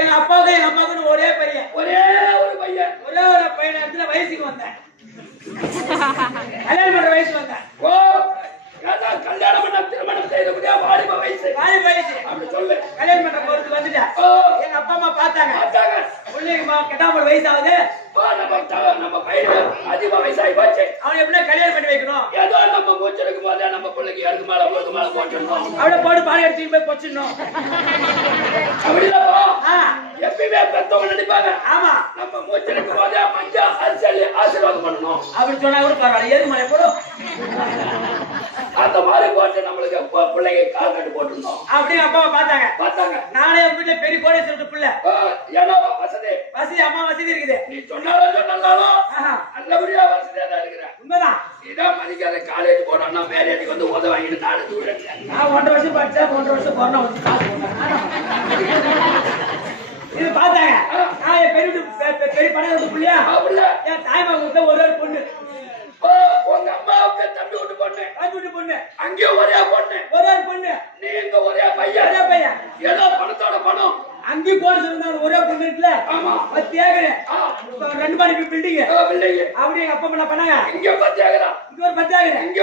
எங்க அப்பாவுக்கு எங்க அம்மாவுக்கு ஒரே பையன், ஒரே ஒரு பையன் இடத்துல வயசுக்கு வந்தேன். கல்யாணம் பண்ற வயசு வந்தேன். ஓ கல்யாணம் பண்ண திருமணம் செய்த வாலிப வயசு அப்படி சொல்லு. கல்யாணம் பண்ற பொறுத்து வந்துட்டேன். எங்க அப்பா அம்மா பார்த்தாங்க. பிள்ளைங்க கெட்டாமல் வயசு ஆகுது. நம்ம பையன் அதிக வயசாகி போச்சு. அவன் எப்படி கல்யாணம் பண்ணி வைக்கணும்? ஏதோ நம்ம மூச்சு எடுக்கும் போதே நம்ம பிள்ளைக்கு எடுக்கு மேல போட்டுடணும். அவளை போட்டு பால் எடுத்துட்டு போய் பொச்சிடணும். அப்படிதான் எப்பயுமே பெத்தவங்க நினைப்பாங்க. ஆமா, நம்ம மூச்சு எடுக்கும் போதே மஞ்சள் அரிசி ஆசீர்வாதம் பண்ணணும் அப்படி சொன்னா கூட பரவாயில்ல. ஏது மலை போடும் அந்த மாதிரி போட்டு நம்மளுக்கு பிள்ளைங்க கால் கட்டு போட்டுருந்தோம். அப்படியே அப்பா பார்த்தாங்க. நானே வீட்டுல பெரிய கோடீஸ்வரர் பிள்ளை. ஏன்னா வசதி அம்மா வசதி இருக்குது. நீ சொன்னாலும் நல்லபடியா வசதியா தான் இருக்கிறேன். உண்மைதான். இதான் மதிக்காத காலேஜ் போனோம்னா மேரேஜுக்கு வந்து உதவ வாங்கிட்டு நாலு தூரம். நான் 1.5 வருஷம் படிச்சேன். 1.5 வருஷம் கொரோனா வந்து காசு இது பார்த்தாங்க. நான் என் பெரிய பணம் பிள்ளையா என் தாய்மாவுக்கு ஒரே பொண்ணு. உங்க அம்மாவுக்கு தம்பி விட்டு பொண்ணு அங்கேயும் ஒரே பொண்ணு. நீங்க ஒரே பையன். ஏதோ பணத்தோட பணம் அங்கேயும் போட சொன்னாங்க. ஒரே பொண்ணு இருக்குல்ல, 10 ஏக்கர் 2 மாடி பில்டிங். அப்படி எங்க அப்பா என்ன பண்ணாங்க, இங்க 10 ஏக்கரா, இங்க ஒரு 10 ஏக்கர், இங்க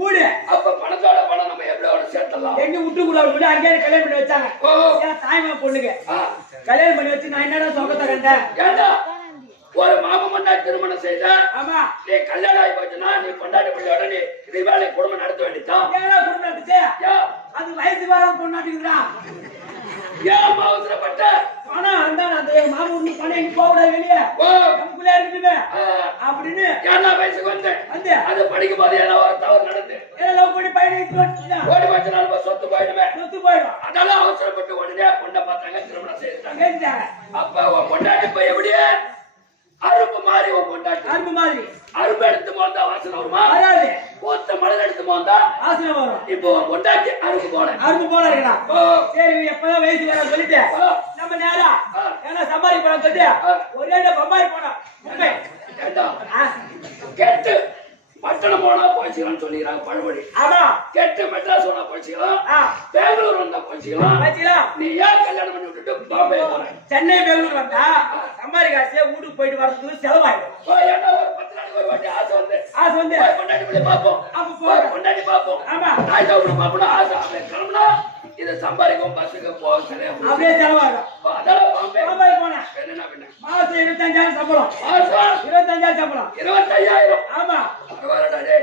வீடு. அப்ப பணத்தோட பணம் நம்ம எப்படி சேர்த்தலாம்? எங்க விட்டு கூட அங்கேயே கல்யாணம் பண்ணி வச்சாங்க. என் தாய்மா பொண்ணுக்கு கல்யாணம் பண்ணி வச்சு நான் என்னடா சொகத்தை கண்டேன். ஏண்டா ஒரு மாமா கொண்டாடி திருமணம் செய்த, ஆமா, நீ கல்யாணம் ஆகி போச்சுன்னா நீ கொண்டாடி பிள்ளையோட நீ இது வேலை குடும்பம் நடத்த வேண்டியதான். குடும்பம் நடத்துச்சு. அது வயசு வர கொண்டாடிக்கிறா. ஏன் அவசரப்பட்ட பணம் அந்த மாமா ஒண்ணு பணம் எங்க போக கூடாது, வெளியே நமக்குள்ளே இருக்குது அப்படின்னு. ஏன்னா வயசுக்கு வந்து அது படிக்கும் போது ஏன்னா ஒரு தவறு நடந்து லவ் பண்ணி பையனை ஓடி போச்சுன்னா சொத்து போயிடும். அதெல்லாம் அவசரப்பட்டு உடனே பொண்ணை பார்த்தாங்க, திருமணம் செய்தாங்க. அப்ப பொண்டாட்டி போய் எப்படியே அரும்பு மாதிரி அரும்பு எடுத்து போந்தா வாசனை வருமா? பூத்த மலர் எடுத்து போந்தா வாசனை வரும். இப்போ பொண்டாட்டி அரும்பு போல இருக்கா? சரி, எப்பதான் வயசு வர சொல்லிட்டு நம்ம நேரா ஏன்னா சம்பாதிக்க போன சொல்லிட்டு ஒரே பம்பாய் போனோம். மும்பை கேட்டு பட்டணம் போனா போச்சுக்கலாம்னு சொல்லிக்கிறாங்க பழமொழி. ஆமா, கேட்டு மெட்ராஸ் போனா போச்சுக்கலாம், பெங்களூர் வந்தா போச்சுக்கலாம். நீ ஏன் கல்யாணம் பண்ணி விட்டுட்டு பாம்பே போற? சென்னை பெங்களூர் வந்தா சம்பாதிக்க ஆசையா வீட்டுக்கு போயிட்டு வரதுக்கு செலவாயிடும். ஏன்னா ஒரு 10 நாளைக்கு ஒரு வாட்டி ஆசை வந்து கொண்டாடி பண்ணி பார்ப்போம். அப்ப கொண்டாடி பார்ப்போம். ஆமா, ஆயிட்டா பார்ப்போம். ஆசை கிளம்புனா இதை சம்பாதிக்கும் பஸ்ஸுக்கு போக சரியா அப்படியே செலவாகும். அதெல்லாம் பாம்பே போனேன். என்ன பண்ண மாசம் 25,000 சம்பளம். 25,000 சம்பளம். 25,000. ஆமா,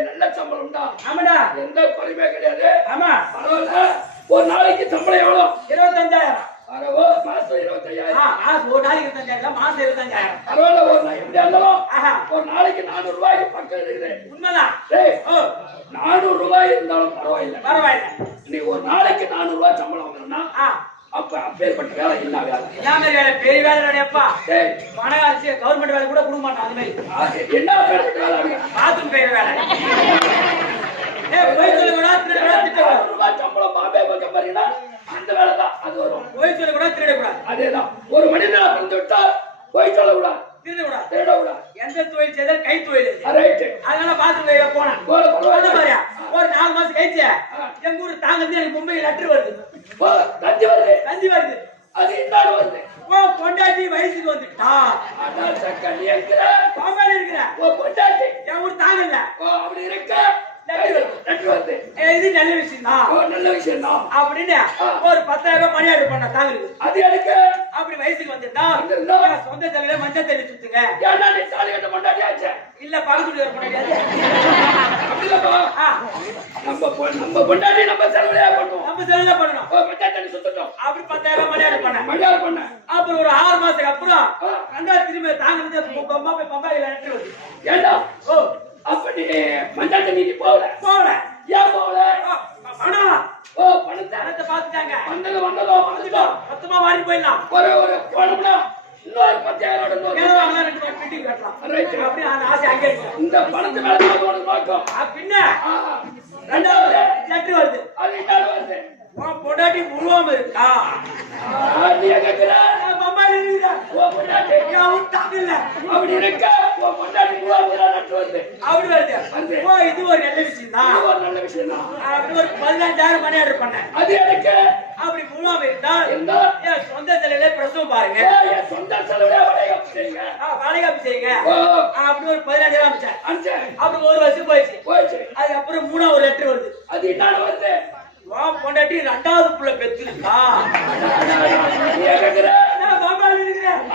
நல்ல சம்பளம் தான். ஆமாடா, எந்த குறையுமே கிடையாது. ஆமா, பரவாயில்ல. ஒரு நாளைக்கு சம்பளம் எவ்வளவு? 25,000. மாசம் 25,000. ஒரு நாளைக்கு 25,000, மாசம் 25,000. பரவாயில்ல. ஒரு நாள் எப்படி இருந்தாலும் ஒரு நாளைக்கு 400 ரூபாய்க்கு பக்கம் இருக்கிறேன். உண்மைதான். 400 ரூபாய் இருந்தாலும் பரவாயில்ல. நீ ஒரு நாளைக்கு 400 ரூபாய் சம்பளம் வாங்கணும்னா அப்ப அப்பேற்பட்ட வேலை என்ன வேலை? வேலை பெரிய வேலைப்பா. பணக்காரசி கவர்மெண்ட் வேலை கூட கொடுக்க மாட்டான். அது மாதிரி என்ன வேலை? பாத்ரூம் பெரிய வேலை. சம்பளம் பாம்பே பக்கம் பாத்தீங்கன்னா அந்த வேலை தான் அது வரும். போய் சொல்ல கூட திருடக்கூடாது. அதேதான். ஒரு மனிதனா பிறந்து விட்டா போய் சொல்லக்கூடாது, திருடக்கூடாது. எந்த தொழில் செய்தாலும் கை தொழில். அதனால பாத்ரூம் போனேன். ஒரு 4 மாசம் கழிச்சு எங்க ஊர் தாங்கிறது எனக்கு மும்பை லெட்டர் வருது. தந்தி வருது. அது என்ன வருது? பொண்டாட்டி வயசுக்கு வந்துட்டா பாம்பாடி இருக்கிற பொண்டாட்டி என் ஊர் தாங்கல. அப்படி இருக்க இது நல்ல விஷயம் தான் அப்படின்னு ஒரு 10,000 மணி ஆர்டர் பண்ண தாங்களுக்கு. அது எனக்கு அப்படி வயசுக்கு வந்துட்டா சொந்த தலையில மஞ்சள் தண்ணி சுத்துங்க. இல்ல பக்கத்து பொண்டாட்டி நம்ம பொண்டாட்டி நம்ம செலவுல பண்ணுவோம். நம்ம செலவுல பண்ணணும். மஞ்சள் தண்ணி சுத்தட்டும். அப்படி 10,000 மணி ஆர்டர் பண்ண. அப்புறம் ஒரு 6 மாசத்துக்கு அப்புறம் திரும்ப தாங்க பம்பாயில லெட்டர் வருது. ஏண்டா அப்ப நீ மஞ்சள் தண்ணி போகல? ஏன் போகல? பணத்தை பாத்துட்டாங்க. வந்ததும் மொத்தமா வாடி போயிடலாம். ஒரு போனோம்னா இன்னொரு 10,000 பில்டிங் கட்டலாம். அப்படி அந்த ஆசை அங்கே இந்த பணத்து மேல நோக்கம். பின்ன 2வது லெட்டர் வருது. அது என்ன வருது? பொண்டாட்டி முழுவாம இருக்கா? நீ கேக்குற பம்பாயில இருக்கா? அப்படி இருக்க பொண்டாட்டி முழுவாம லெட்டர் வருது. அப்படி வருது. இது ஒரு நல்ல விஷயம் தான். நல்ல விஷயம் தான். அப்படி ஒரு 15,000 மணி ஆர்டர் பண்ணேன். அது எனக்கு அப்படி முழுவாம இருந்தா என் சொந்த செலவு பாருங்க என் சொந்த செலவுல வளைகாப்பு செய்யுங்க வளைகாப்பு செய்யுங்க அப்படி ஒரு 15,000 அனுப்பிச்சேன் அப்புறம் ஒரு வருஷம் போயிடுச்சு அதுக்கப்புறம் 3வது லெட்டர் வருது அது என்ன வருது பொண்டாட்டி 2வது புள்ள பெற்றிருக்கா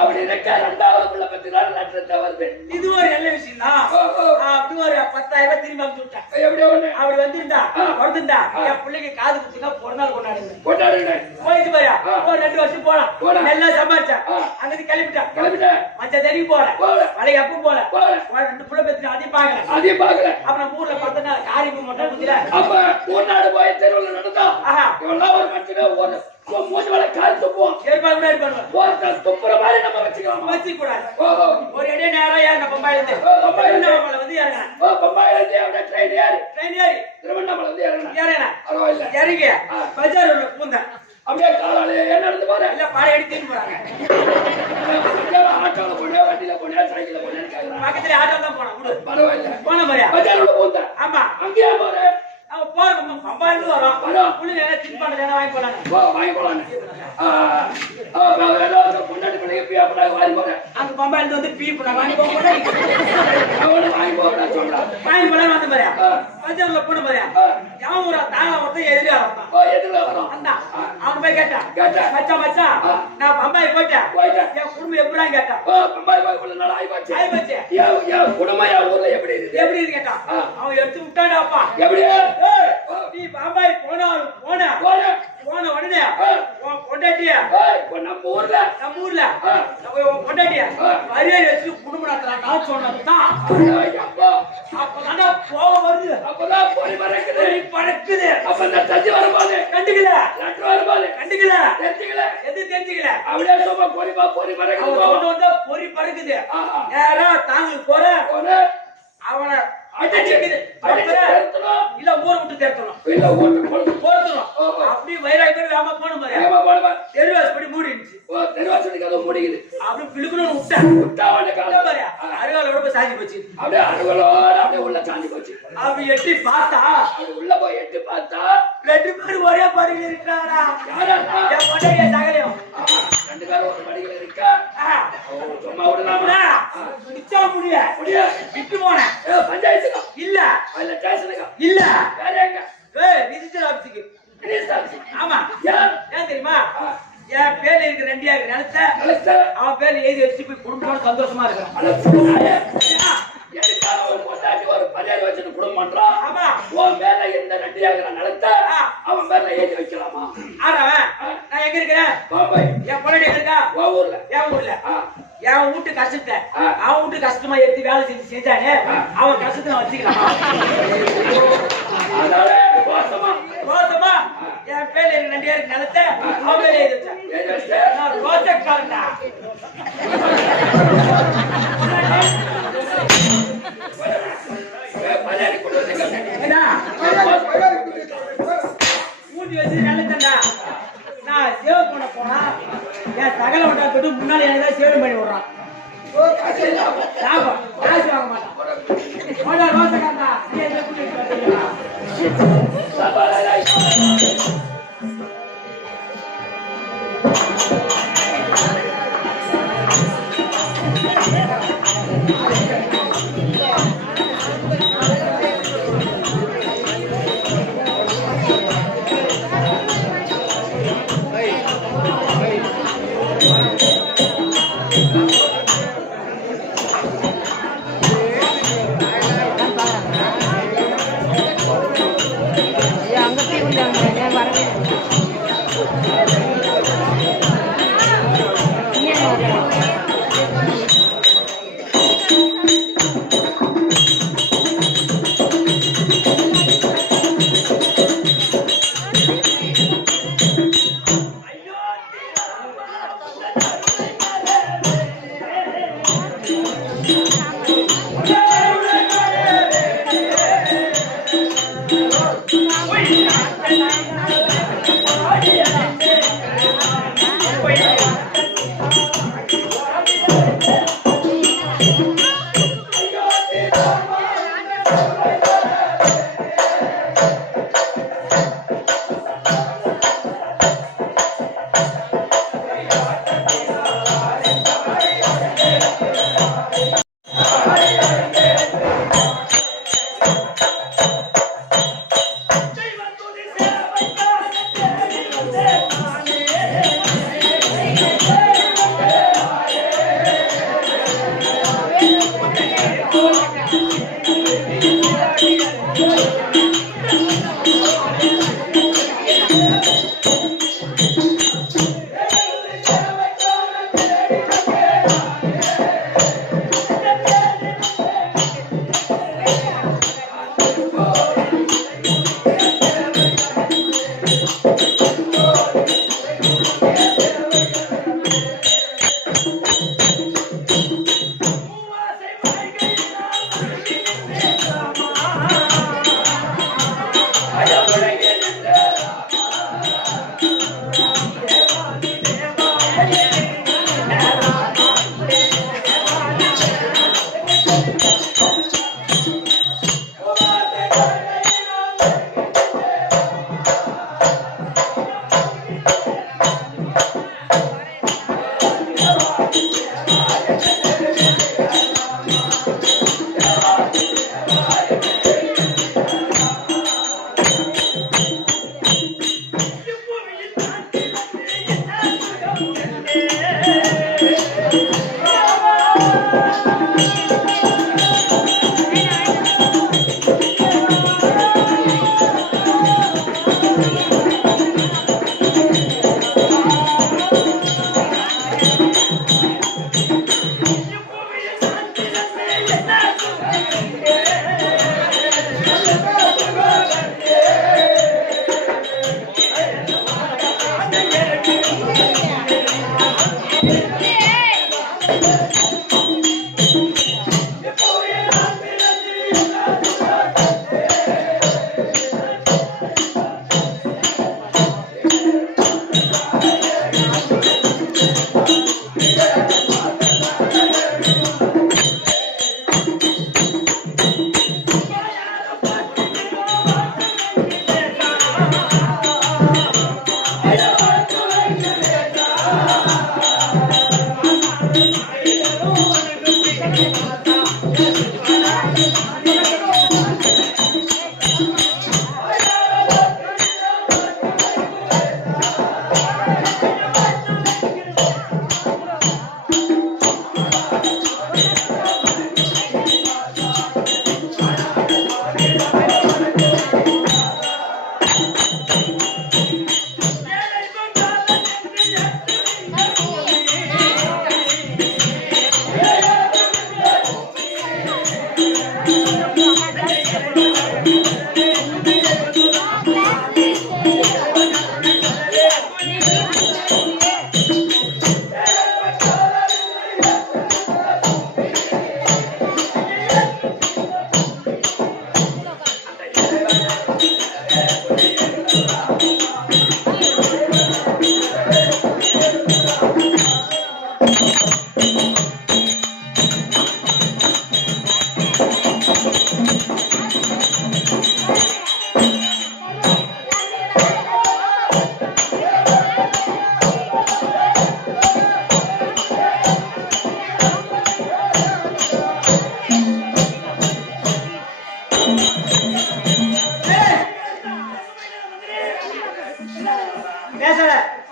அப்படி இருக்க 2வது புள்ள பெற்றுறாரு லெட்டர் வருது இது ஒரு நல்ல விஷயம் தான் அப்படி ஒரு 10,000 திரும்பி அனுப்பிச்சு விட்டேன் எப்படி ஒண்ணு அப்படி வந்துருந்தா என் பிள்ளைக்கு காது குத்துனா பிறநாள் கொண்டாடுங்க போயிட்டு பாரு ஒரு 2 வருஷம் போலாம் நல்லா சம்பாதிச்சேன் அங்கிட்டு கிளம்பிட்டேன் மச்ச தண்ணி போறேன் வளைகாப்பு போல 2 புள்ள பெற்று அதையும் பாக்கல அப்புறம் ஊர்ல பார்த்தா காரியம் மட்டும் குத்தில அப்ப ஊர்நாடு போய் தெருவில் நடந்தா இவெல்லாம் ஒரு மனுஷன் ஒரு மூணு வேலை கால் துப்புவோம் ஒருத்தர் துப்புற மாதிரி நம்ம வச்சுக்கலாம் கூடாது ஒரு இடையே நேரம் ஏறின பம்பாயிலிருந்து வந்து இறங்கினேன் பம்பாயிலிருந்து அப்படியே ட்ரெயின் ஏறி திருவண்ணாமலை வந்து இறங்கினேன் இறங்கி பஜார் பூந்தேன் அப்படியே காலால என்ன நடந்து பாரு இல்ல பாறை அடி தீர்ந்து போறாங்க ஆட்டோல போனேன் வண்டியில போனேன் சைக்கிள்ல போனேன் பக்கத்துல ஆட்டோ தான் போனேன் பரவாயில்ல போன மாதிரியா பஜார்ல போந்தேன் ஆமா அங்கேயா போறேன் அவன் போறோம் பம்பாயிலிருந்து வரோம் புள்ளி தின்பண்ட வாங்கி போலாங்க பொண்டாட்டி பிள்ளைங்க பீ அப்படா வாங்கி போறேன் அங்க பம்பாயிலிருந்து வந்து பீ பண்ண வாங்கி போறேன் வாங்கி போறேன் சொல்றேன் வாங்கி போலாம் வந்து பாரியா பஜார்ல போன பாரியா அவன் ஒரு தாங்க ஒருத்தன் எதிரியா வரும் அந்த அவன் போய் கேட்டான் மச்சான் நான் பம்பாய் போயிட்டேன் என் குடும்பம் எப்படிடா கேட்டான் பம்பாய் போய் நாள் ஆயிப்போச்சு என் குடும்பம் என் ஊர்ல எப்படி இது கேட்டான் அவன் எடுத்து விட்டாடாப்பா எப்படி நீ பம்பாய் போன உடனே பொண்டாட்டியா நம்ம ஊர்ல பொண்டாட்டியா மரியாதை வச்சு குடும்பம் நடத்துறான் சொன்னதுதான் அப்பதான் போக வருது அப்பதான் பொறி பறக்குது அப்ப நான் தஞ்சு வரும்போது கண்டுக்கல லெட்டர் வரும்போது கண்டுக்கல தெரிஞ்சுக்கல அப்படியே சும்மா பொறி பறக்குது பொறி பறக்குது நேரா தாங்களுக்கு போற அவனை இல்ல ஊரை விட்டு தேர்த்தணும் அப்படி வைராக்கியம் வேமா போன மாதிரி தெருவாசப்படி மூடிடுச்சு முடிக்குது அப்படி பிள்ளைகளும் அருகாலோட போய் சாஞ்சி போச்சு அப்படியே அருகாலோட அப்படியே உள்ள சாஞ்சி போச்சு அப்படி எட்டி பார்த்தா உள்ள போய் எட்டி பார்த்தா 2 பேரும் ஒரே படியில் இருக்கிறாரா என் பொண்டைய சகலையும் 2 பேரும் ஒரு படியில் இருக்கா சும்மா விடலாமா நிச்சா முடிய விட்டு போனேன் பஞ்சாயத்துக்கா இல்ல அதுல ஸ்டேஷனுக்கா இல்ல வேற எங்க ரிஜிஸ்டர் ஆபீஸுக்கு ஆமா ஏன் தெரியுமா என் பேர்ல இருக்கிற 2 ஏக்கர் நிலத்தை அவன் பேர்ல எழுதி வச்சு போய் குடும்பத்தோட சந்தோஷமா இருக்கிறான் ஒரு பஞ்சாயத்து வச்சுட்டு குடும்பம் பண்றான் ஆமா உன் பேர்ல இந்த 2 ஏக்கர் நிலத்தை அவன் பேர்ல எழுதி வைக்கலாமா நான் எங்க இருக்கிறேன் என் பொண்ணு எங்க இருக்கா என் ஊர்ல என் வீட்டு கஷ்டத்தை அவன் வீட்டு கஷ்டமா எடுத்து வேலை செஞ்சானே அவன் கஷ்டத்தை நான் வச்சுக்கலாம் ரோசமா என் பேர்ல இருக்க 2 ஏக்கர் நிலத்தை அவன் பேர்ல எழுதி வச்சேன் நான் ரோசக்காரன்டா ஊட்டி வச்சு நினைச்சேன்டா நான் சேவ் பண்ண போனா என் சகல வட்டாரத்துக்கு முன்னாடி எனக்கு சேவ் பண்ணி விடுறான் காசு வாங்க மாட்டான் ரோசக்காரன்டா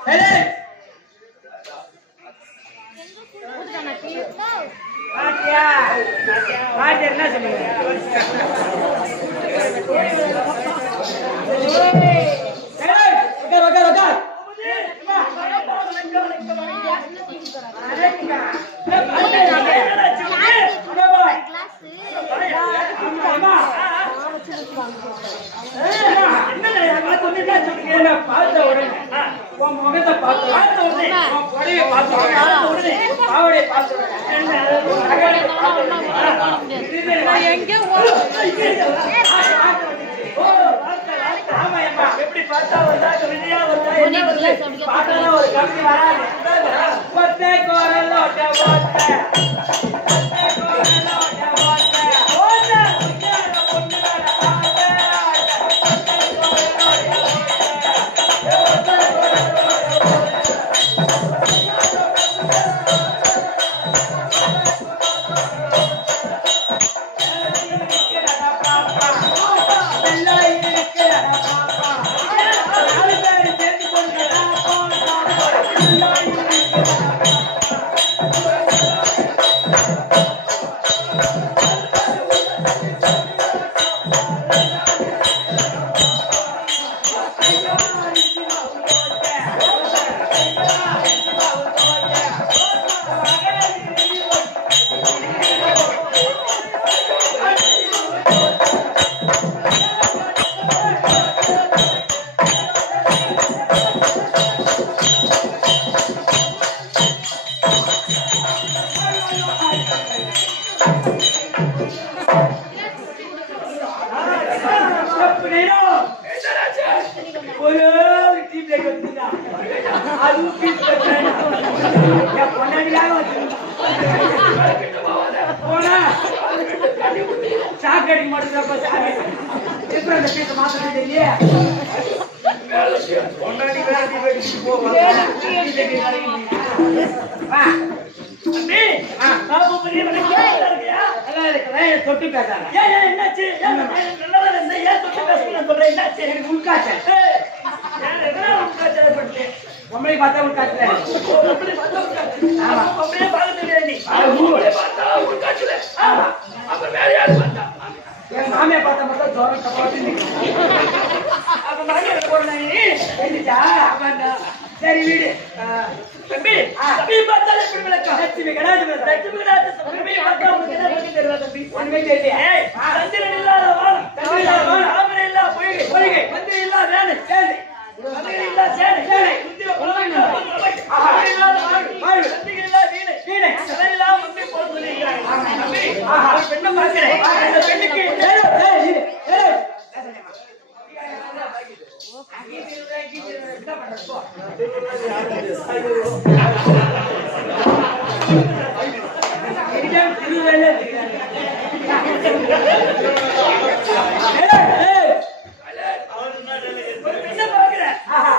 ஏய் பாட்டியா பாட்டி என்ன சொல்லுங்க பார்த்த உடனே உன் முகத்தை பார்த்த உடனே உன் கொடையை பார்த்த உடனே பாவடைய பார்த்த எப்படி பார்த்தா வந்தா விஜயா வந்தா என்ன பார்த்தா ஒரு கம்பி வராது ஒத்தே கோரல்ல ஒட்ட ஒத்த சாக்கடி மாட்டுறப்ப சாமி எப்படி அந்த பீஸ் மாத்திரம் இல்லையே பொண்டாடி வேலை தொட்டு பேசாங்க என்னாச்சு தொட்டு பேச சொல்றேன் என்னாச்சு எனக்கு உள்காச்சல் பொம்பளை பார்த்தா உள்காச்சல பொம்பளையே பார்க்க தெரியாது என் மாமியா பார்த்தா மட்டும் ஜோரம் தப்பாட்டு அப்ப மாமியார் போடுறா சரி வீடு தம்பி தம்பி பார்த்தாலே எப்படி விளக்கம் லட்சுமி கிடையாது லட்சுமி கிடையாது தம்பி பார்த்தா உங்களுக்கு என்ன பத்தி தெரியுதா தம்பி ஒண்ணுமே தெரியல சந்திரன் இல்லாத வானம் சந்திரன் இல்லாத வானம் ஆமரை இல்லா பொய்கை பொய்கை மந்திரி இல்லா வேணு சேனை மந்திரி இல்லா சேனை சேனை முந்திர குலமைக்கு ஆமரை இல்லாத வாழ்வு சந்திரன் இல்லா வீணை வீணை சந்திரன் இல்லா மந்திரி போல சொல்லிக்கிறாங்க தம்பி ஒரு பெண்ணை பார்க்கிறேன் அந்த பெண்ணுக்கு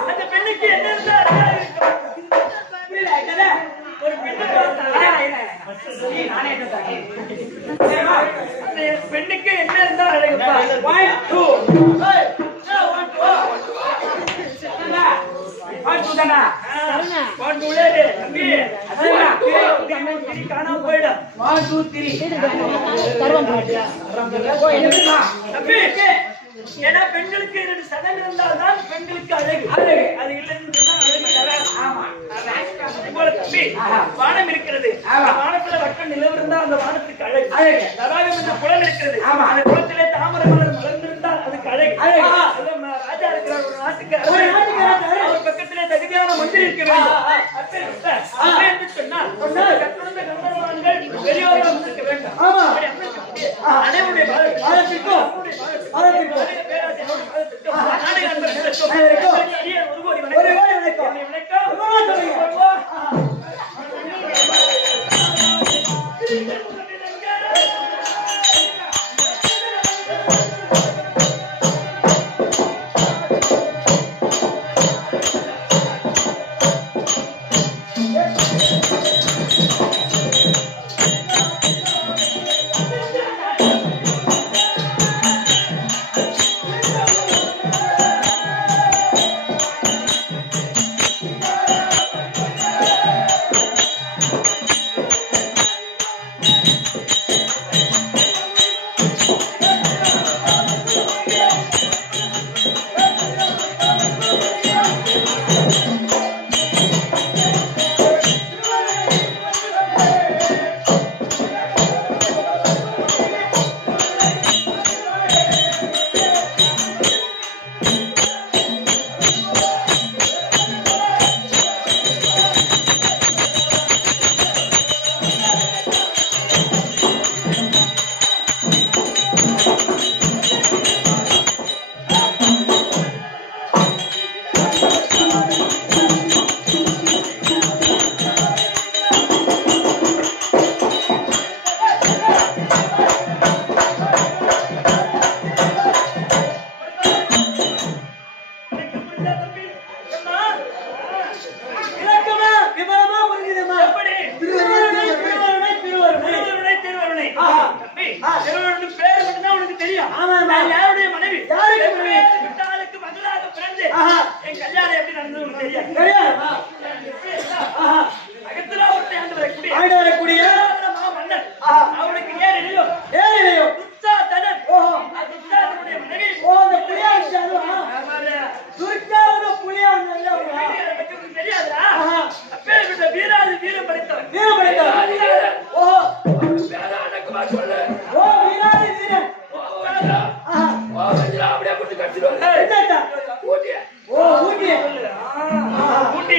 அந்த பெண்ணுக்கு என்ன இருந்தா ஒரு பெண்ணுக்கு என்ன இருந்தா அழகுப்பா ஏன்னா பெண்களுக்கு 2 சதம் இருந்தால்தான் பெண்களுக்கு அழகு அது இல்லைன்னு வானம் இருக்கிறது வானத்துல வட்டம் நிலவு இருந்தா அந்த வானத்துக்கு அழகு தடாகம் என்ற குளம் இருக்கிறது அந்த குளத்திலே தாமரை மலர் மலர்ந்திருந்தால் அதுக்கு அழகு ராஜா இருக்கிறார் ஒரு நாட்டுக்கு அவர் பக்கத்திலே தகுதியான மந்திரி இருக்க வேண்டும் என்று சொன்னால் கட்டுணர்ந்த கந்தர்வான்கள் பெரியோர்கள் இருக்க வேண்டும் அனைவருடைய பாதத்திற்கும்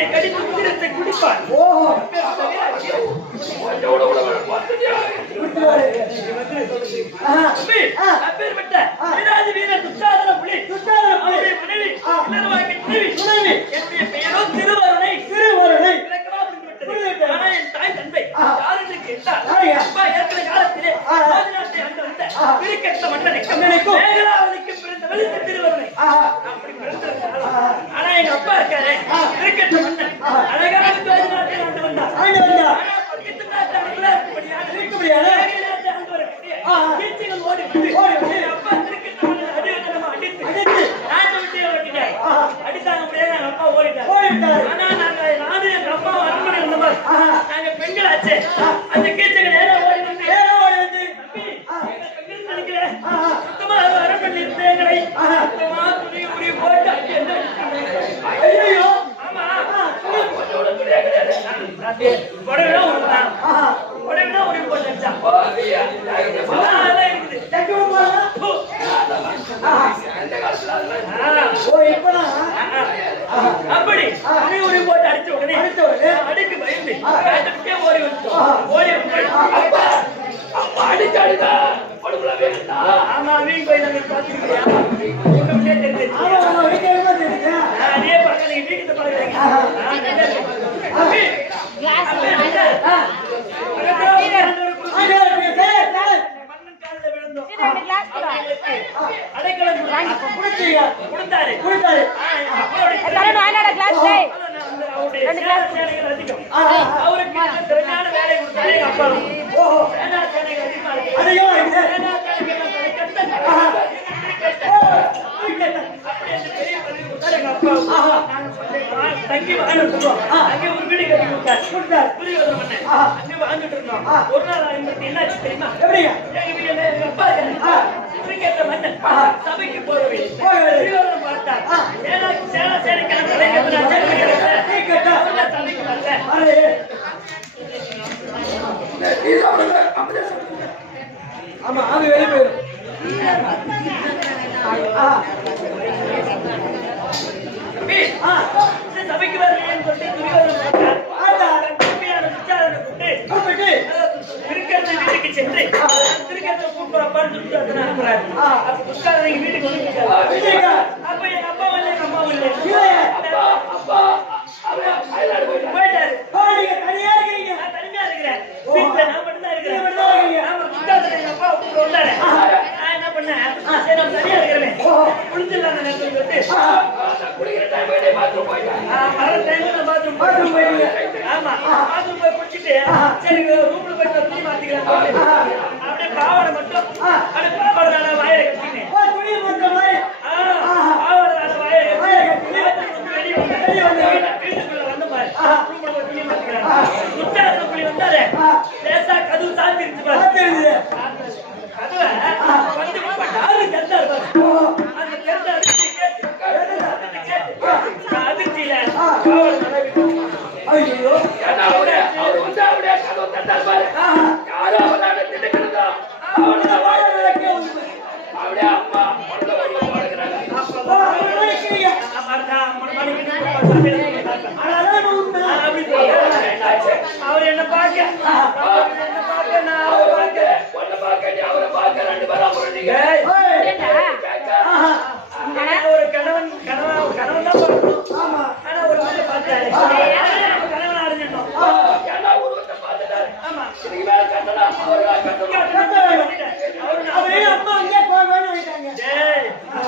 கீரையை கடித்து உதிரத்தை குடிப்பார். ஓஹோ அப்பேற்பட்ட வீராதி வீரர் துச்சாதன புலி அவருடைய மனைவி இன்னொருவாய்க்கு துணைவி என்னுடைய பெயரோ திருவருணை விளக்கமா புரிந்துவிட்டது. ஆனா என் தாய் தந்தை யார் என்று கேட்டால் அப்பா ஏற்கனவே காலத்திலே ஆதிநாட்டை ஆண்டு வந்த பிரிக்கெட்ட மன்னனுக்கும் மேகலாவதிக்கு பிறந்தவள் இந்த திருவருணை. அப்படி பிறந்திருந்தாலும் ஆனா எங்க அப்பா இருக்காரு பிரிக்கெட்ட மன்னன் அழகான ஆதிநாட்டை ஆண்டு வந்தார். ஆனா பக்கத்து நாட்டு மன்னர்களா இருக்கும்படியான மேகலாவதி ஆண்டு வரக்கூடிய கீர்த்திகள் ஓடி வந்து அப்பா பிரிக்கெட்ட மன்னன் அடிவதனமா அடித்து நாட்டை விட்டே ஓட்டிட்டார். அடித்தாங்க முடியாது எங்க அப்பா ஓடிட்டார். ஆனா நாடு எங்க அப்பா அரண்மனை இருந்தவர் நாங்க பெண்கள் ஆச்சு அந்த கீர்த்திகள் நேரம் ஓடி வந்து தம்பி, எங்க பெண்கள் நினைக்கிறேன் சுத்தமா அரண்மனை இருந்த எங்களை சுத்தமா துணி உரி போட்டு அடி வந்து ஐயோ ஆமா புடவைதான் உடுத்தான் புடவைதான் உரி போட்டு அடிச்சான். அதெல்லாம் இருக்குது. அப்படி துணி உரி போட்டு அடிச்ச உடனே அடிக்கு பயந்து காட்டுக்கே ஓடி வந்துட்டோம். ஓடி ஆமா வீண் போய் நாங்க பாத்துக்கிறியா உங்க முன்னே தெரிஞ்சிருச்சு. அதே பக்கம் நீங்க வீட்டு பழகிறீங்க. மன்னன் காலில் விழுந்தோம். அடைக்கலம் கொடுத்தாரு. அவருக்கு திறமையான வேலை கொடுத்தாரு எங்க அப்பா. சேனா சேனைகள் அதிகமா இருக்கு. சேனா சேனைகள் தங்கி அங்கே ஒரு வீடு கட்டி கொடுத்தார். புரிவதம் பண்ணேன் அங்கே வாழ்ந்துட்டு இருந்தோம். ஒரு நாள் என்னாச்சு தெரியுமா? எங்க அப்பா கேட்ட மன்னன் சபைக்கு போறவே பார்த்தார். சேனா சேனைக்கான சபைக்கு வரல. ஆமா ஆவி வெளியே போயிடும். சபைக்கு வரலையேன்னு சொல்லிட்டு துரியோதனன் பார்த்தார். தம்பியான துச்சாதனை கூப்பிட்டு திருக்கத்தை வீட்டுக்கு சென்று திருக்கத்தை கூப்பிடுறப்பான்னு துச்சாதனை அனுப்புறாரு. அப்ப துச்சாதனை வீட்டுக்கு வந்து அப்ப எங்க அப்பா இல்லை எங்க அம்மா இல்லை போயிட்டாரு. தனியா இருக்கீங்க? நான் தனியா இருக்கிறேன். வீட்டுல நான் மட்டும்தான் இருக்கிறேன். ஆமா துச்சாதனை எங்க அப்பா கூப்பிட்டு வந்தாரு. நான் என்ன பண்ணேன், சரி நம்ம தனியா இருக்கிறேன் குளிச்சிடலாம் சொல்லிட்டு குடிக்கிற டைம் பாத்ரூம் போயிட்டேன். வர டைம்ல பாத்ரூம் போயிட்டு ஆமா பாத்ரூம் போய் குளிச்சுட்டு சரி ரூம்ல போய் துணி மாத்திக்கலாம் அப்படியே பாவாடை மட்டும் அப்படியே பாவாடை நான் வாயில கட்டினேன். துணி மட்டும் பாவாடை நான் வாயில கட்டி வெளியே வந்து வீட்டுக்குள்ள வந்து பாரு ரூம்ல போய் துணி மாத்திக்கலாம். முட்டாள புள்ளி வந்தாரு லேசா கதவு சாத்திருச்சு பாரு. கதவை வந்து யாரு கண்டாரு பாரு. அந்த கருத்தை அடிச்சு அதிர்ச்சியில ஐயோ அவர் வந்து அப்படியே கதவு தந்தார் பாரு. யாரோ அவனால திட்டுக்கிறதா அவனோட வாழ அப்படியே அம்மா போடுகிறாங்க. அவர் என்ன பார்க்க ஒன்ன பார்க்க நீ அவரை பார்க்க ரெண்டு பேரும் புரிஞ்சுங்க. ஒரு கணவன் தான் பார்க்கணும். ஆனா ஒரு வேலை பார்த்தாரு கணவன் அடைஞ்சிட்டோம். ஏன்னா உருவத்தை பார்த்துட்டாரு. ஆமா இதுக்கு மேல கட்டணா அவர்களா கட்டணும். அவரே அம்மா இங்கே போவேன்னு வைத்தாங்க.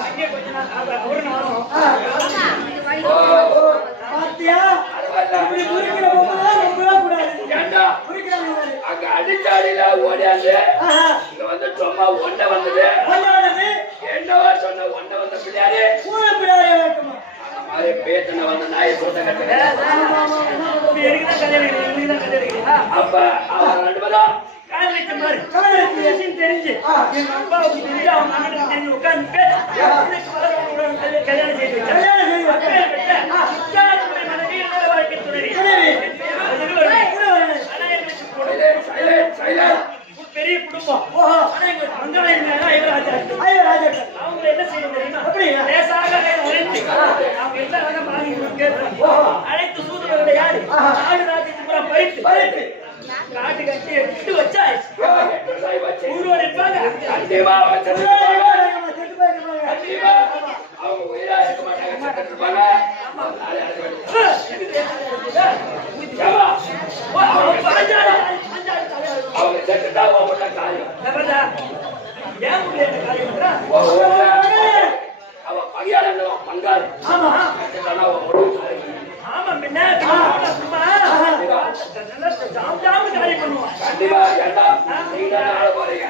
அங்கே கொஞ்ச நாள் ஒரு நாளும் பாத்தியா இப்படி குறிக்கிற போகும்போது ரொம்பவே கூடாது. ஏண்டா குறிக்கிறாங்க அங்க அடிச்சாடியில ஓடியாந்து இங்க வந்து சும்மா ஒன்ன வந்தது. கொண்டாடுது என்னவா சொன்ன ஒன்ன வந்த பிள்ளையாரு கூட பிள்ளையாரே இருக்குமா? அந்த மாதிரி பேத்தனை வந்து நாயை சொன்ன கட்டுங்க. எனக்குதான் கல்யாணம் அப்ப அவர் ரெண்டு பேரும் காதலிச்ச மாதிரி தெரிஞ்சு எங்க அப்பாவுக்கு தெரிஞ்சு அவங்க அண்ணனுக்கு தெரிஞ்சு உட்கார்ந்து கல்யாணம் செய்து வாழ்க்கை துணை பெரிய குடும்பம். ஆனா எங்க பங்காளி அவங்க என்ன செய்யணும் தெரியுமா? லேசாக உழைத்து அவங்க என்ன வேணா அனைத்து சூது கண்டிப்பா அவங்க செத்து இருப்பாங்க. கண்டிப்பா அவங்க உயிரா இருக்க மாட்டாங்க, செத்துட்டு இருப்பாங்க. அவங்க நாளை அடக்க வேண்டியது. ஏம்மா? அவங்க செத்துட்டா உங்க காரியம் அவ பகையாளன் பங்காளி செத்துட்டானா உங்க காரியம். கண்டிப்பா ஏண்டா நீங்க ஆள போறீங்க.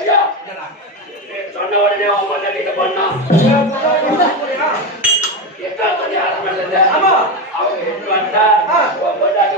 ஐயா சொன்ன உடனே உன் பொண்டாட்டிட்ட பண்ணா எத்தனை தனி ஆரம்பில்ல அவங்க எட்டு வந்தா உன் பொண்டாட்டி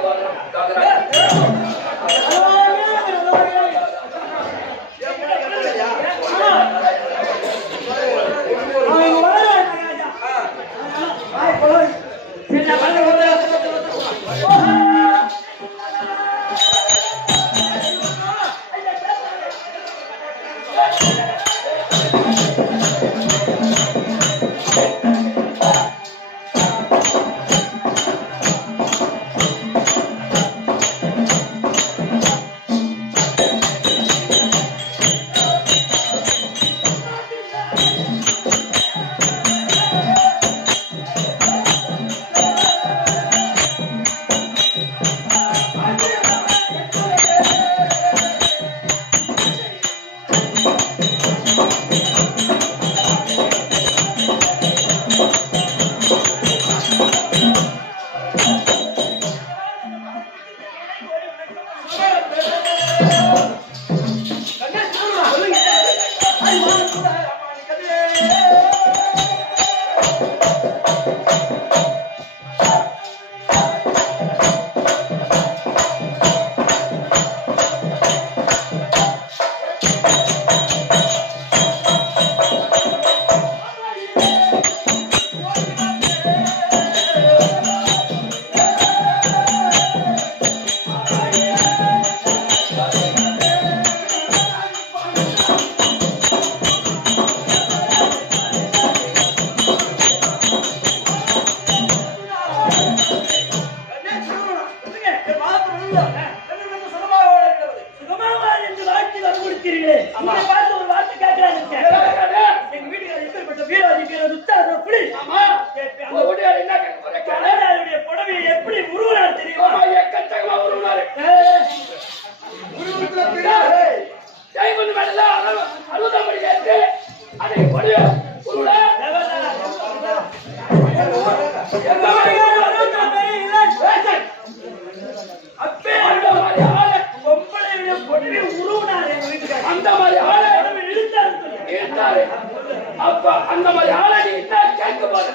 அப்ப அந்த மாதிரி ஆளை நீ என்ன கேட்க போற?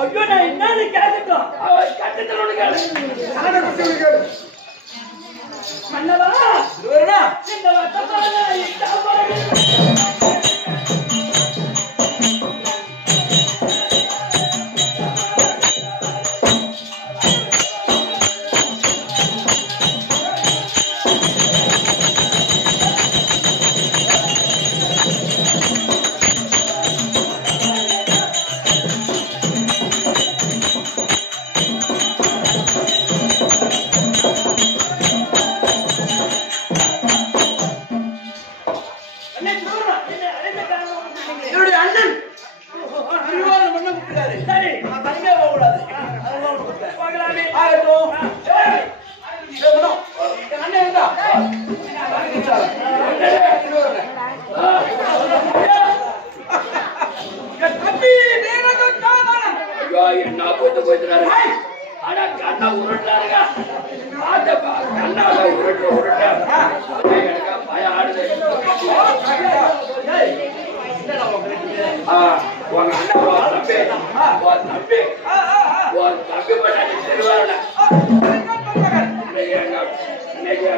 ஐயோ நான் என்னன்னு கேட்கட்டும். அவன் கட்டத்தனோட கேளு. மன்னவா இந்த வட்டப்பானை என்ன போட்டு போயிட்டாரு. ஆனா கண்ணா உருட்டாருங்க. கண்ணால உருட்ட எனக்கு பயம் ஆடுது. உங்க அண்ணா தம்பி பண்ணி தெரிவாருல இன்னைக்கு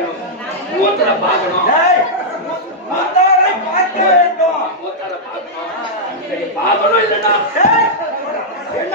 மூத்தரை பார்க்கணும். மூத்தரை பார்க்கணும். இன்னைக்கு பார்க்கணும் இல்லைன்னா என்ன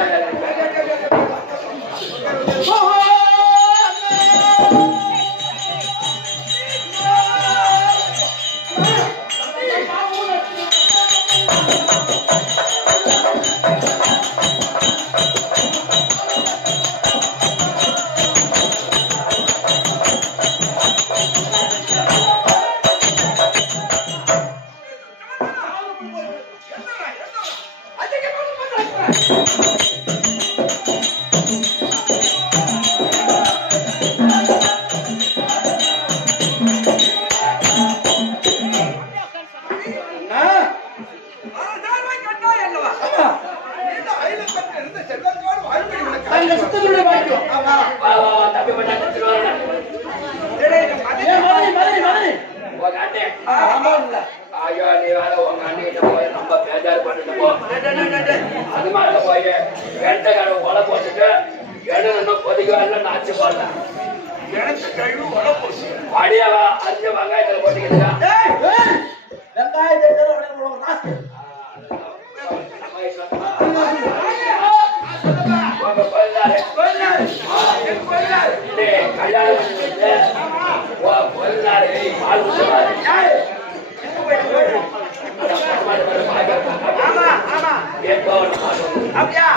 அப்படியா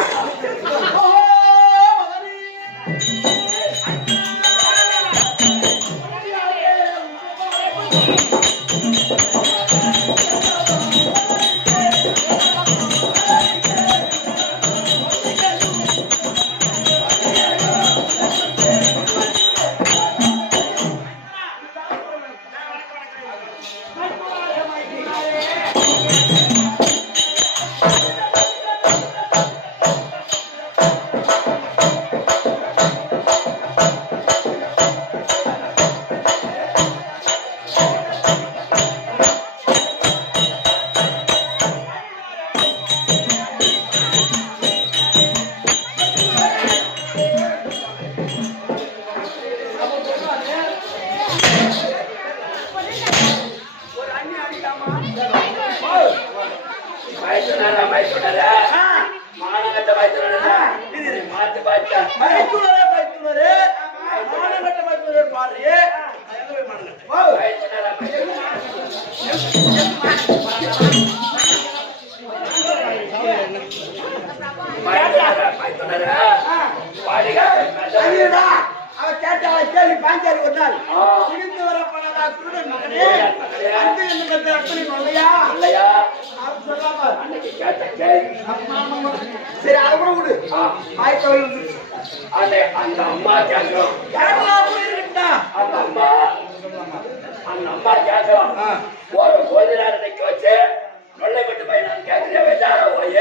சரி அது கூட விடு அந்த அம்மா கேட்கிறோம் அந்த அம்மா கேட்கிறோம் ஒரு கொஞ்ச நேரத்துக்கு வச்சு நொல்லை விட்டு போய் நான் கேட்கிறேன் வெள்ளார போய்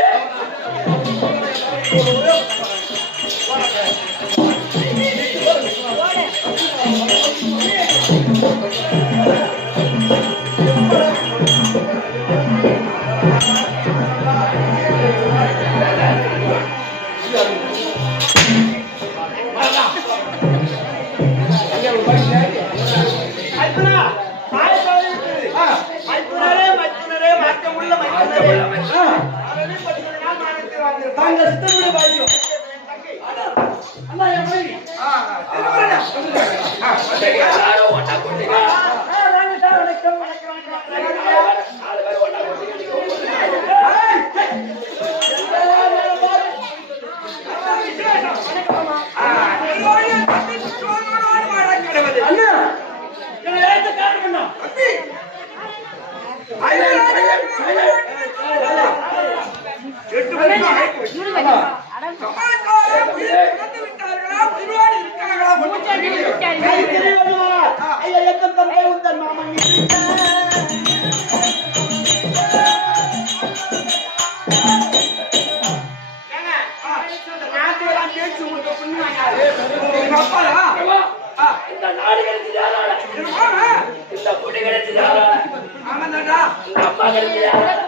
எல்லாரும் ஒன்னா கொடுத்தீங்க இந்த நாடு கிடைச்சு யாரால இந்த பொண்ணு கிடைச்சு யாரால இந்த அம்மா கிடைச்சு யாரால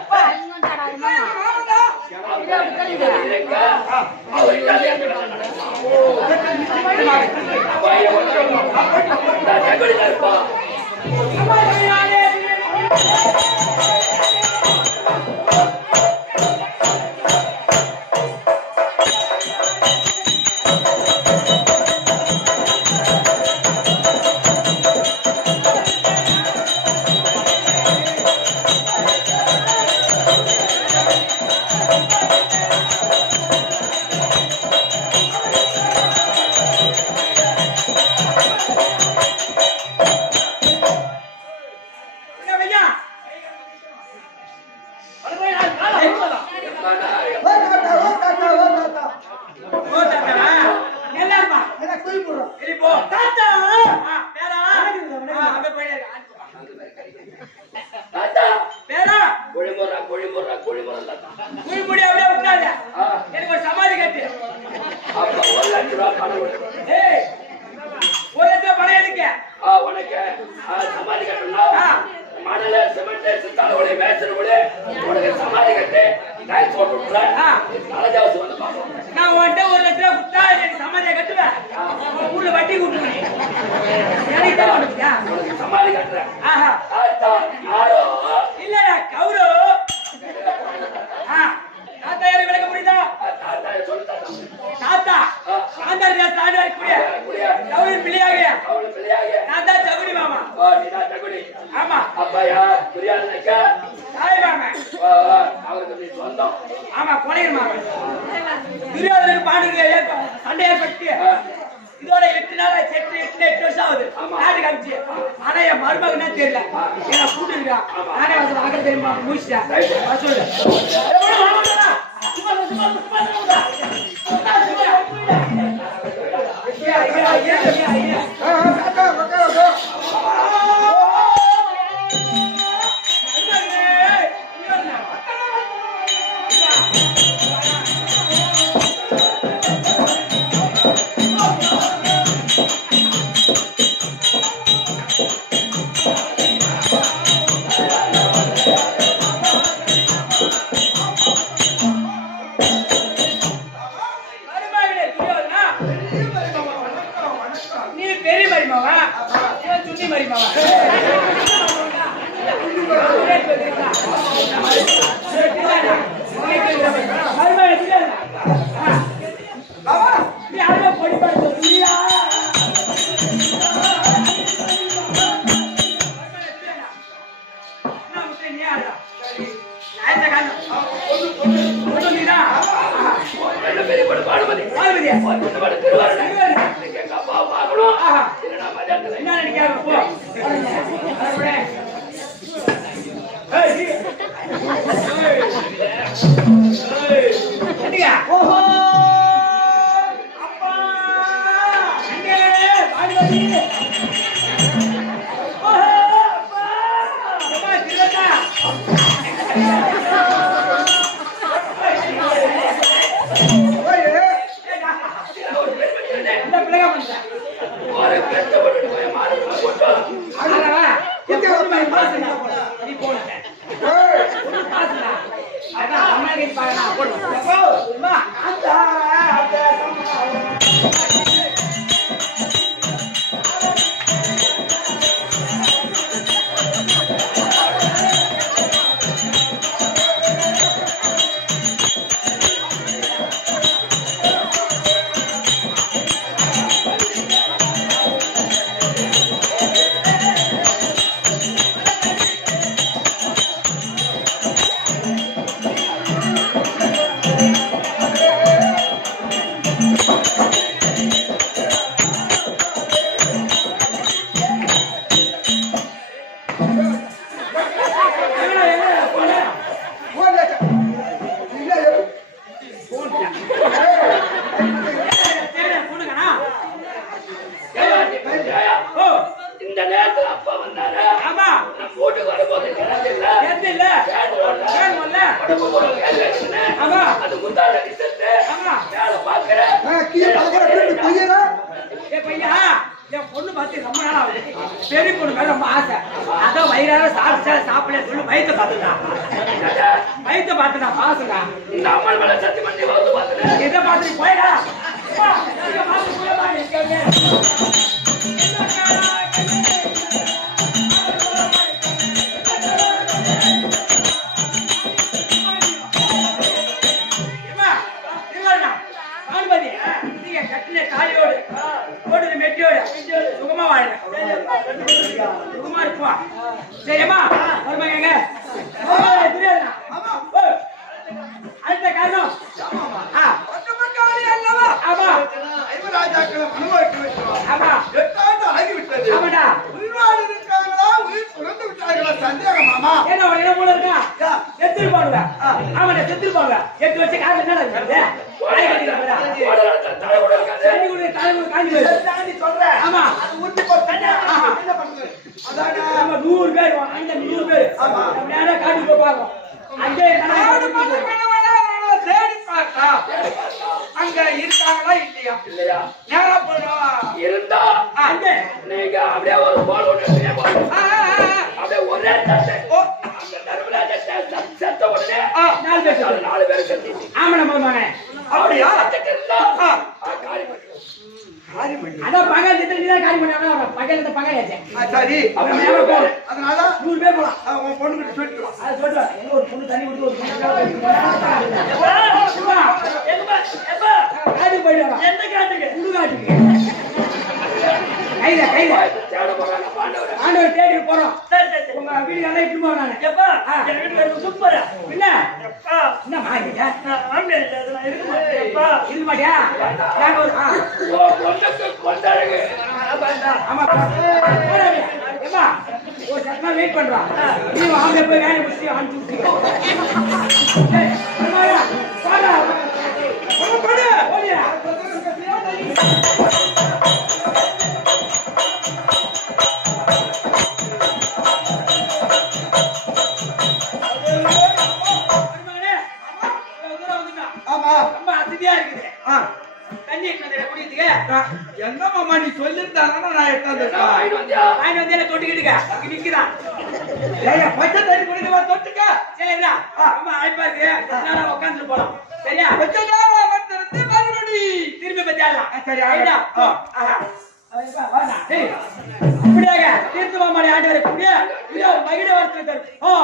நெல்லாமா எனக்கு குழி போடுறோம் சரி போ தாத்தா பேரா அங்க போயிடு தாத்தா பேரா குழிமுறை குழிமுறை குழிமுறை தாத்தா குழிமுடி அப்படியே விட்டாத எனக்கு ஒரு சமாதி கட்டு அப்ப 1 லட்சம் ரூபாய் பணம் கொடு. ஏய் 1 லட்சம் பணம் எதுக்கு உனக்கு சமாதி கட்டணும் மணல சிமெண்ட் சித்தாளோட மேசனோட உனக்கு சமாதி கட்டு டைல்ஸ் போட்டு விட்டுறேன் தலைஜாவசி வந்து பார்ப்போம் நான் உன்கிட்ட 1 லட்சம் ரூபாய் கொடுத்தா எனக்கு சமாதியை கட்டுவேன் ஊர்ல வட்டி கூட்டுவேன் எனக்கு தான் கொடுத்தியா உனக்கு சமாதி கட்டுறேன் ஆஹா தாத்தா யாரோ இல்லடா கௌரு தாத்தா யாரு விளக்க முடியுதா தாத்தா சொல்லு தாத்தா சாந்தாரியா சாண்டாரி குடிய கௌரி பிள்ளையாக அவளு பிள்ளையாக நான் தான் சகுடி மாமா நீதான் தகுடி ஆமா அப்பா யார் புரியாதுக்கா தாய் மாமா அவருக்கு நீ சொந்தம் ஆமா கொலையர் மாமா துரியோதனுக்கு பாண்டுக்கு சண்டை ஏற்பட்டு இதோட 8 நாள் 8 வருஷம் ஆகுது நாட்டுக்கு அனுப்பிச்சு ஆனா என் மருமகனே தெரியல என்ன கூட்டு இருக்கா நானே வந்து அகல தெரியுமா முடிச்சிட்டேன் சொல்லு இந்த நேரத்துல அப்பா வந்தாரு. ஆமா நான் போட்டுக்கு வரும்போது கிடந்தில்ல ஆமா அது முந்தாட டிசர்ட் ஆமா வேலை பாக்குறேன் பையா என் பொண்ணு பார்த்து ரொம்ப நாள் ஆகுது. பெரிய பொண்ணு மேல ரொம்ப ஆசை. அதான் வயிறார சாப்பிட சொல்லி வயிற்ற பார்த்துதான் பாசுடா. இந்த அம்மன் மேல சத்தி பண்ணி வந்து பாத்துறேன். இதை பார்த்து போயிடா தாலியோடு போட்டு மெட்டியோடு சுகமா வாழ சுகமா இருப்பா. சரிம்மா வருமாங்க அடுத்த காரணம் ஆமா ஆமாடா செத்துருப்பாங்க அவனை செத்துருப்பாங்க 8 வருஷம் காலம் என்ன நடக்குது ஆமா என்ன பண்ணுது அதானே நம்ம 100 பேர் அங்க 100 பேர் நேரா காட்டுக்கு போய் பார்ப்போம் அங்கே தேடி பார்த்தா அங்க இருக்காங்களா இல்லையா இல்லையா நேரா போயிடும் இருந்தா அங்க நீங்க அப்படியே ஒரு பால் ஒன்று அப்படியே ஒரே தட்டை அந்த தர்மராஜ செத்த உடனே 4 பேர் 4 பேர் செத்து ஆமா நம்ம மகனே அப்படியா அதான் பகல் திட்டம் நீதான் காரி பண்ணாங்க பகல் இந்த பகல் ஆச்சு சரி அதனால 100 பேர் போலாம் உன் பொண்ணுகிட்ட சொல்லிட்டு அது சொல்லுவா எங்க ஒரு பொண்ணு தண்ணி கொடுத்து ஒரு காடு போயிடுவா எந்த காட்டுக்கு முழு காட்டுக்கு கையில கையில ஆண்டவர் தேடி போறோம் உங்க வீடு எல்லாம் இட்டு போவோம் நானு எப்பா என் வீட்டுக்கு சூப்பர் என்ன என்ன மாறிட்ட இருக்க மாட்டியா நாங்க ஒரு ஆமா எப்பா ஒரு சத்தமா வெயிட் பண்றோம் நீ அவங்க போய் வேலை முடிச்சு அனுப்பிச்சு ஆமா ரொம்ப அசதியா இருக்குது தண்ணி குடிக்கிறதுக்கு என்ன மாமா நீ சொல்லிருந்தாங்கன்னா நான் எட்டாவது வாங்கி வந்து தொட்டுக்கிட்டுக்க நிக்கிறான் பச்சை தண்ணி குடிக்கவா தொட்டுக்க சரிங்களா ரொம்ப அழைப்பா இருக்கு உட்காந்துட்டு போலாம் சரியா பச்சை நேரம் வந்து மறுபடி திரும்பி பத்தி ஆடலாம் சரி ஆயிட்டா அப்படியாக தீர்த்து மாமாடி ஆண்டு வரக்கூடிய மகிழ வார்த்தை ஆ